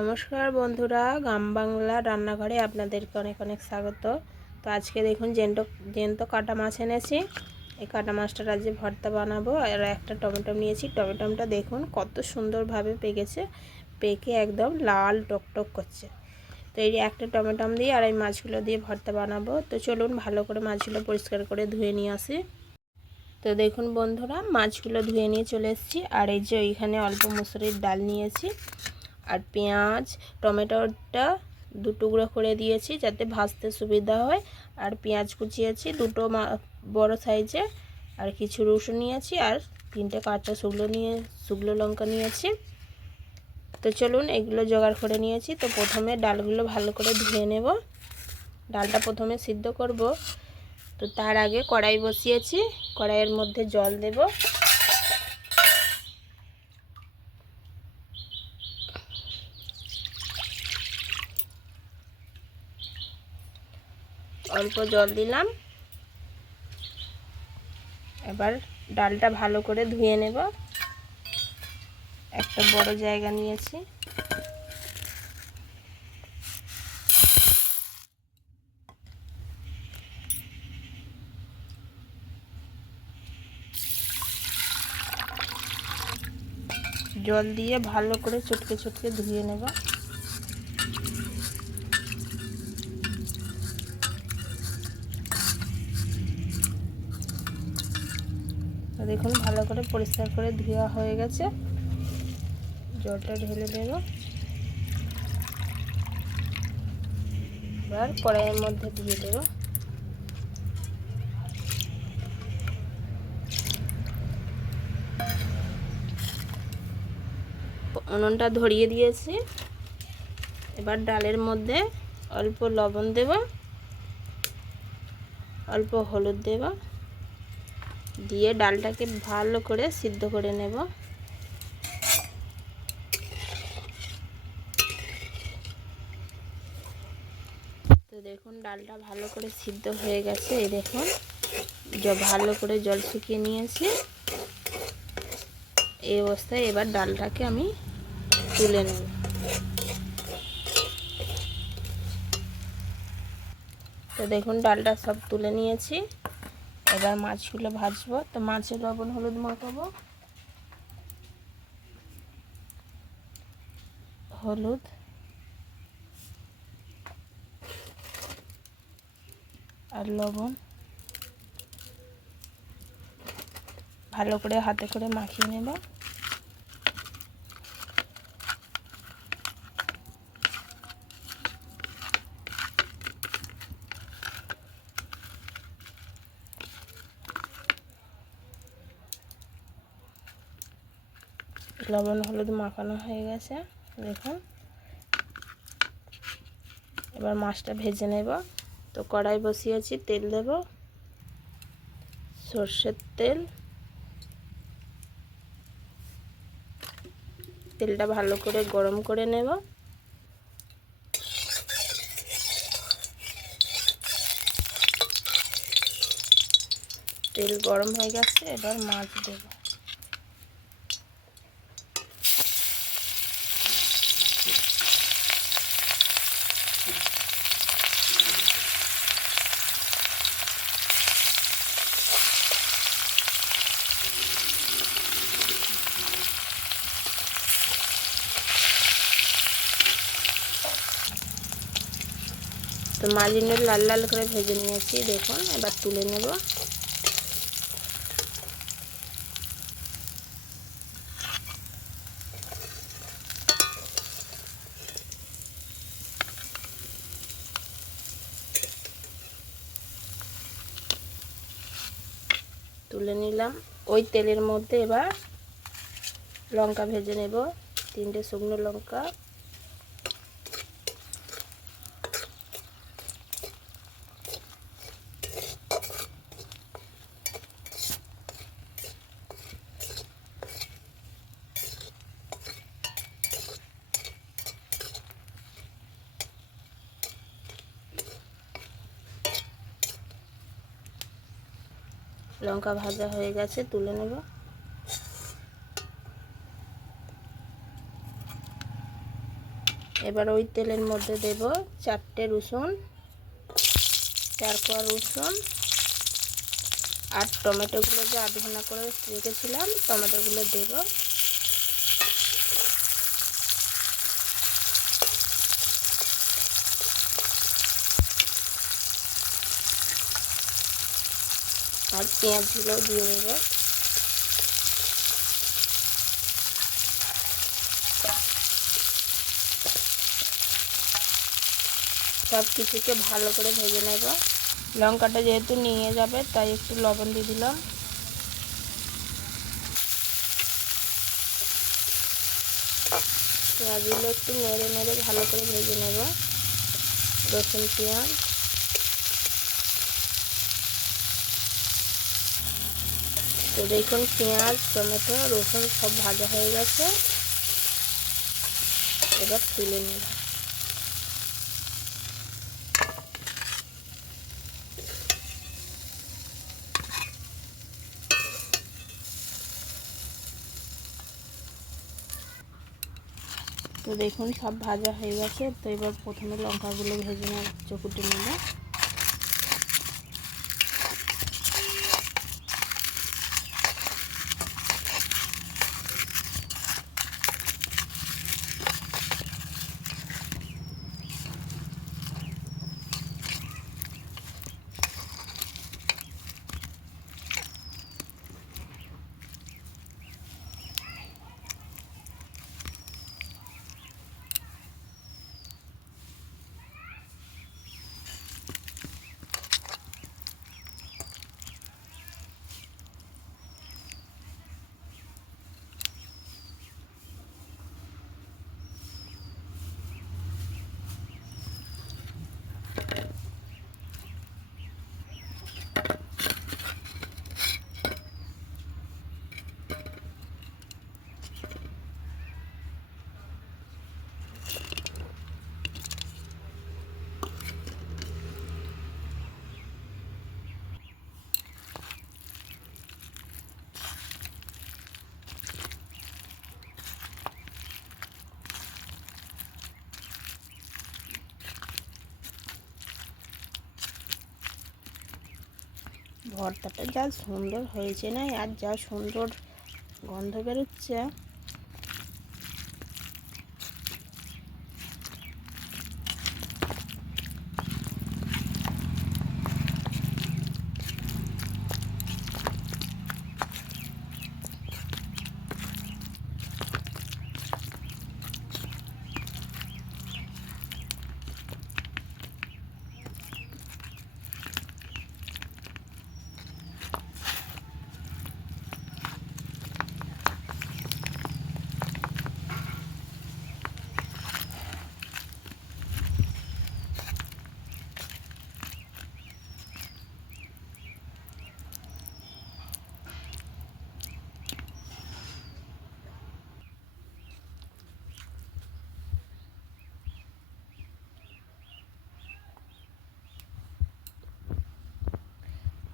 নমস্কার বন্ধুরা, গ্রাম বাংলা রান্নাঘরে আপনাদেরকে অনেক অনেক স্বাগত। তো আজকে দেখুন জ্যান্ত কাটা মাছ এনেছি। এই কাটা মাছটার আজকে ভর্তা বানাবো। আর একটা টমেটো নিয়েছি। টমেটোটা দেখুন কত সুন্দরভাবে পেকে একদম লাল টকটক করছে। তো এই একটা টমেটো দিয়ে আর এই মাছগুলো দিয়ে ভর্তা বানাবো। তো চলুন ভালো করে মাছগুলো পরিষ্কার করে ধুয়ে নিয়ে আসি। তো দেখুন বন্ধুরা, মাছগুলো ধুয়ে নিয়ে চলে এসেছি। আর এই যে ওইখানে অল্প মুসুরির ডাল নিয়েছি, আর পেঁয়াজ টমেটোটা দু টুকরো করে দিয়েছি যাতে ভাজতে সুবিধা হয়। আর পেঁয়াজ কুচিয়েছি দুটো বড় সাইজে, আর কিছু রসুন নিয়েছি, আর তিনটে কাঁচা শুকনো লঙ্কা নিয়েছি। তো চলুন এগুলো জোগাড় করে নিয়েছি। তো প্রথমে ডালগুলো ভালো করে ধুয়ে নেব। ডালটা প্রথমে সিদ্ধ করব। তো তার আগে কড়াই বসিয়েছি, কড়াইয়ের মধ্যে জল দেব। অল্প জল দিলাম। এবার ডালটা ভালো করে ধুয়ে নেব। একটা বড় জায়গা নিয়েছি। জল দিয়ে ভালো করে চটকে চটকে ধুয়ে নেব। দেখুন ভালো করে পরিষ্কার করে ধোয়া হয়ে গেছে। জলটা ঢেলে দেব। এবার কড়াইয়ের মধ্যে দিয়ে দেব। উনুনটা ধরিয়ে দিয়েছি। এবার ডালের মধ্যে অল্প লবণ দেব, অল্প হলুদ দেব, দিয়ে ডালটাকে ভালো করে সিদ্ধ করে নেব। তো দেখুন ডালটা ভালো করে সিদ্ধ হয়ে গেছে। এই দেখুন ভালো করে জল শুকিয়ে নিয়েছি। এই অবস্থায় এবার ডালটাকে আমি তুলে নেব। তো দেখুন ডালটা সব তুলে নিয়েছি। এবার মাছগুলো ভাজবো। তো মাছে লবণ হলুদ মাখাবো। হলুদ, আর লবণ ভালো করে হাতে করে মাখিয়ে নেব। লবণ হলুদ মাখানো হয়ে গেছে দেখুন। এবার মাছটা ভেজে নেব। তো কড়াই বসিয়েছি, তেল দেব, সর্ষের তেল। তেলটা ভালো করে গরম করে নেব। তেল গরম হয়ে গেছে, এবার মাছ দেব। তো মাছগুলো লাল লাল করে ভেজে নিয়েছি দেখুন। এবার তুলে নেব। তুলে নিলাম। ওই তেলের মধ্যে এবার লঙ্কা ভেজে নেব, তিনটে শুকনো লঙ্কা। লঙ্কা ভাজা হয়ে গেছে, তুলে নেব। এবার ওই তেলের মধ্যে দেব 4টে রসুন, 4 কোয়া রসুন, আর টমেটোগুলো যে আধ ঘন্টা করে রেখেছিলাম টমেটোগুলো দেব। আর পেঁয়াজগুলো দিয়ে দেব। সব কিছুকে ভালো করে ভেজে নেব। লঙ্কাটা যেহেতু নিয়ে যাবে তাই একটু লবণ দিয়ে দিলাম। পেঁয়াজগুলো একটু নেড়ে নেড়ে ভালো করে ভেজে নেব। রসুন পেঁয়াজ তো দেখুন পেঁয়াজ টমেটো রসুন সব ভাজা হয়ে গেছে। এবার তুলে নেব। তো দেখুন সব ভাজা হয়ে গেছে। তো এবার প্রথমে লঙ্কাগুলো ভেজে নেব, চকুটে নেব। ভর্তাটা যা সুন্দর হয়েছে না, আর যা সুন্দর গন্ধ বেরোচ্ছে।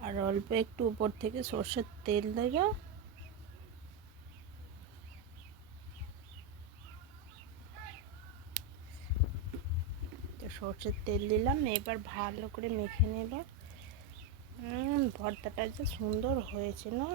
আর অল্প একটু উপর থেকে সর্ষের তেল দেবো। তো সর্ষের তেল দিলাম, এবার ভালো করে মেখে নেব। ভর্তাটা যে সুন্দর হয়েছে না।